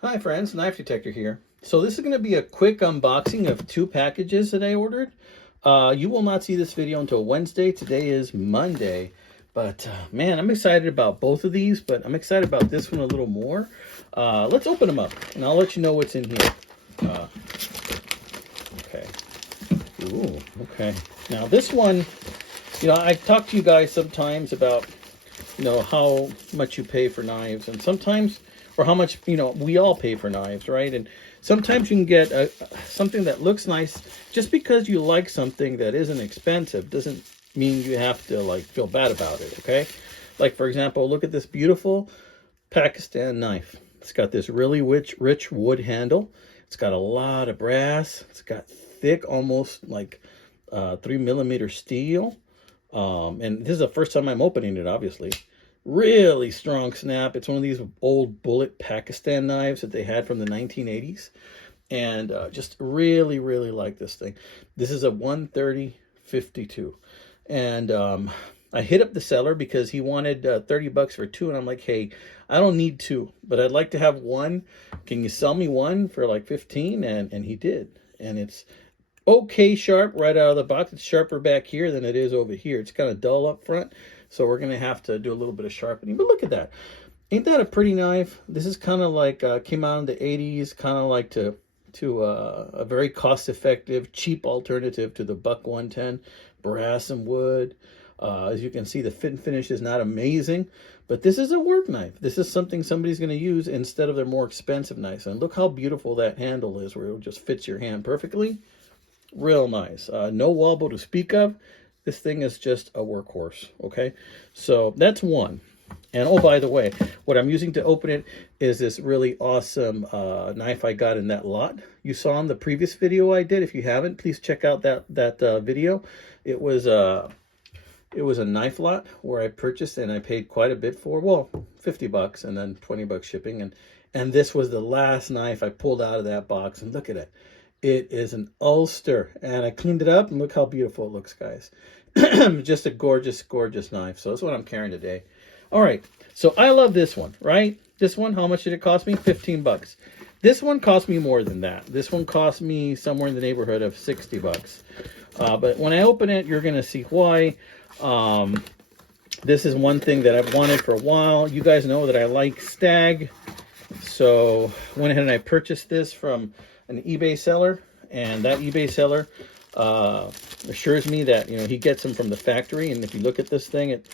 Hi friends, Knife Detector here. So this is going to be a quick unboxing of two packages that I ordered. You will not see this video until Wednesday. Today is Monday. But man, I'm excited about both of these, but I'm excited about this one a little more. Let's open them up and I'll let you know what's in here. Okay. Ooh, okay. Now this one, I talk to you guys sometimes about how much you pay for knives, and sometimes, or how much we all pay for knives, right? And sometimes you can get something that looks nice. Just because you like something that isn't expensive doesn't mean you have to like feel bad about it. Okay, like for example, look at this beautiful Pakistan knife. It's got this really rich wood handle. It's got a lot of brass. It's got thick, almost like 3mm steel. And this is the first time I'm opening it, obviously. Really strong snap. It's one of these old bullet Pakistan knives that they had from the 1980s. And just really like this thing. This is a 130-52. And I hit up the seller because he wanted 30 bucks for two. And I'm like, hey, I don't need two, but I'd like to have one. Can you sell me one for like 15? And he did. And it's okay sharp right out of the box. It's sharper back here than it is over here. It's kind of dull up front, so we're gonna have to do a little bit of sharpening. But look at that. Ain't that a pretty knife? This is kind of like came out in the 80s, kind of like to a very cost-effective, cheap alternative to the Buck 110. Brass and wood. As you can see, the fit and finish is not amazing, but this is a work knife. This is something somebody's going to use instead of their more expensive knives. And look how beautiful that handle is, where it just fits your hand perfectly. Real nice. No wobble to speak of. This thing is just a workhorse. Okay, so that's one. And oh, by the way, what I'm using to open it is this really awesome knife I got in that lot you saw in the previous video I did. If you haven't, please check out that video. It was a knife lot where I purchased and I paid quite a bit for. Well, 50 bucks and then 20 bucks shipping. And this was the last knife I pulled out of that box. And look at it. It is an Ulster, and I cleaned it up, and look how beautiful it looks, guys. Just a gorgeous knife. So that's what I'm carrying today. All right, so I love this one, right? This one, how much did it cost me? 15 bucks. This one cost me more than that. This one cost me somewhere in the neighborhood of 60 bucks. But when I open it, you're going to see why. This is one thing that I've wanted for a while. You guys know that I like Stag. So I went ahead and I purchased this from an eBay seller, and that eBay seller assures me that he gets them from the factory. And if you look at this thing, it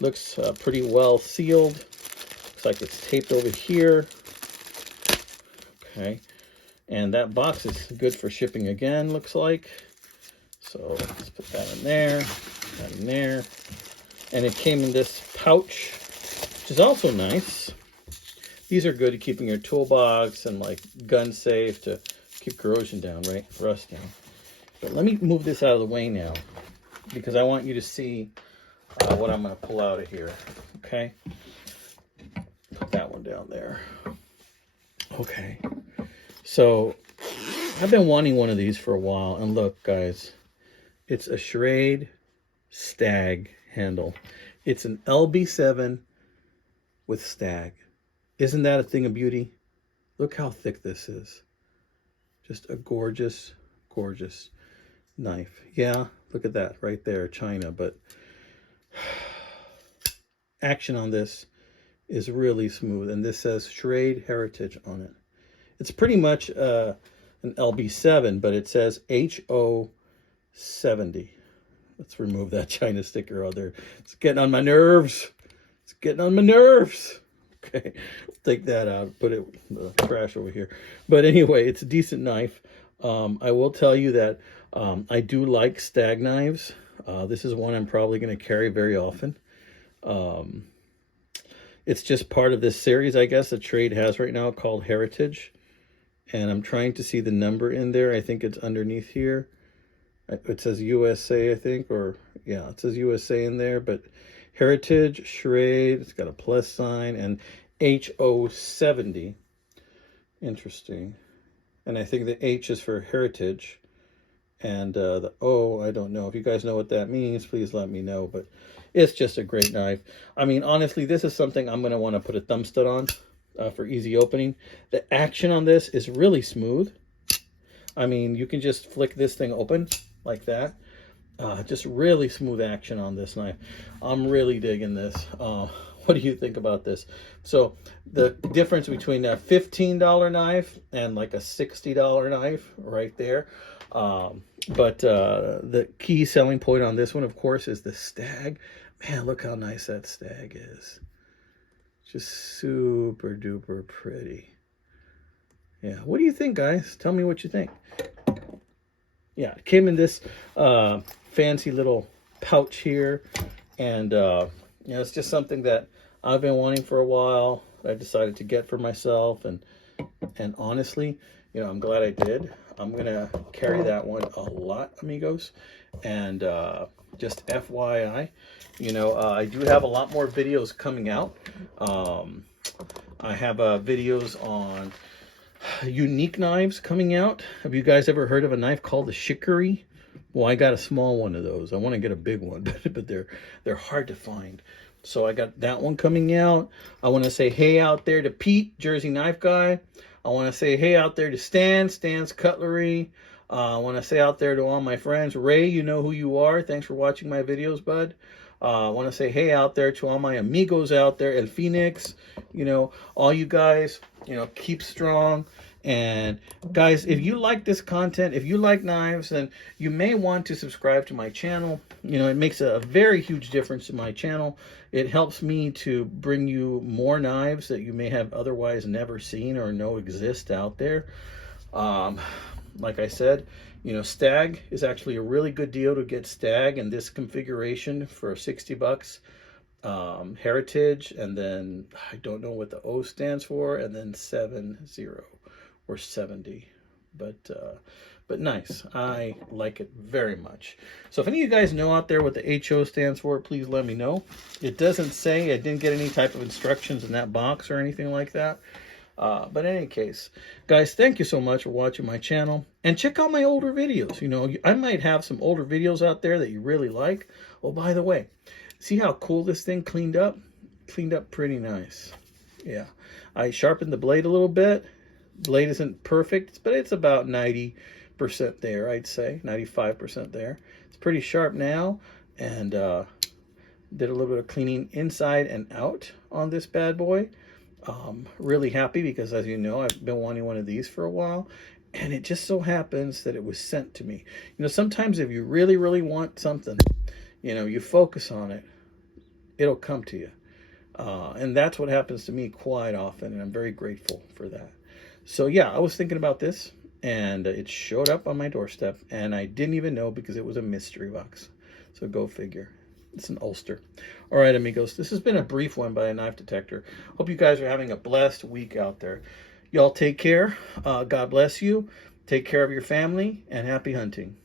looks pretty well sealed. Looks like it's taped over here. Okay, and that box is good for shipping again, looks like. So let's put that in there, that in there, and it came in this pouch, which is also nice. These are good at keeping your toolbox and like gun safe to keep corrosion down, right? Rust down. But let me move this out of the way now because I want you to see what I'm going to pull out of here. Okay. Put that one down there. Okay. So I've been wanting one of these for a while. And look, guys, it's a Schrade Stag handle. It's an LB7 with Stag. Isn't that a thing of beauty? Look how thick this is. Just a gorgeous knife. Yeah, look at that right there, China. But action on this is really smooth. And this says Schrade Heritage on it. It's pretty much an LB7, but it says HO70. Let's remove that China sticker out there. It's getting on my nerves. It's getting on my nerves. Okay, take that out, put it in the trash over here. But anyway, it's a decent knife. I will tell you that I do like Stag knives. This is one I'm probably going to carry very often. It's just part of this series, I guess, that Schrade has right now called Heritage. And I'm trying to see the number in there. I think it's underneath here. It says USA, I think, or yeah, it says USA in there, but Heritage, Schrade, it's got a plus sign, and HO70. Interesting. And I think the H is for Heritage, and the O, I don't know. If you guys know what that means, please let me know, but it's just a great knife. I mean, honestly, this is something I'm going to want to put a thumb stud on. for easy opening. The action on this is really smooth. I mean, you can just flick this thing open like that. Just really smooth action on this knife. I'm really digging this. What do you think about this? So the difference between a $15 knife and like a $60 knife right there. But the key selling point on this one, of course, is the Stag. Man, look how nice that Stag is. Just super duper pretty. Yeah, what do you think, guys? Tell me what you think. Yeah, it came in this fancy little pouch here, and you know, it's just something that I've been wanting for a while. I decided to get for myself, and honestly, you know, I'm glad I did. I'm gonna carry that one a lot, amigos, and just FYI, you know, I do have a lot more videos coming out. I have videos on unique knives coming out. Have you guys ever heard of a knife called the Chicory? Well, I got a small one of those. I want to get a big one, but they're hard to find. So I got that one coming out. I want to say hey out there to Pete, Jersey Knife Guy. I want to say hey out there to Stan's Cutlery. I want to say out there to all my friends. Ray, you know who you are. Thanks for watching my videos, bud. I want to say hey out there to all my amigos out there. El Phoenix, you know, all you guys, you know, keep strong. And guys, if you like this content, if you like knives, then you may want to subscribe to my channel. You know, it makes a very huge difference to my channel. It helps me to bring you more knives that you may have otherwise never seen or know exist out there. Like I said, you know, Stag is actually a really good deal to get Stag in this configuration for 60 bucks. Heritage, and then I don't know what the O stands for, and then 70 or 70, but nice. I like it very much. So if any of you guys know out there what the HO stands for, please let me know. It doesn't say. I didn't get any type of instructions in that box or anything like that. But in any case, guys, thank you so much for watching my channel, and check out my older videos. You know, I might have some older videos out there that you really like. Oh, by the way, see how cool this thing cleaned up? Cleaned up pretty nice. Yeah, I sharpened the blade a little bit. Blade isn't perfect, but it's about 90% there, I'd say. 95% there. It's pretty sharp now, and did a little bit of cleaning inside and out on this bad boy. Really happy because, as you know, I've been wanting one of these for a while, and it just so happens that it was sent to me. You know, sometimes if you really, really want something, you know, you focus on it, it'll come to you. And that's what happens to me quite often, and I'm very grateful for that. So yeah, I was thinking about this, and it showed up on my doorstep, and I didn't even know because it was a mystery box. So go figure. It's an Ulster. All right, amigos, this has been a brief one by a knife detector. Hope you guys are having a blessed week out there. Y'all take care. God bless you. Take care of your family, and happy hunting.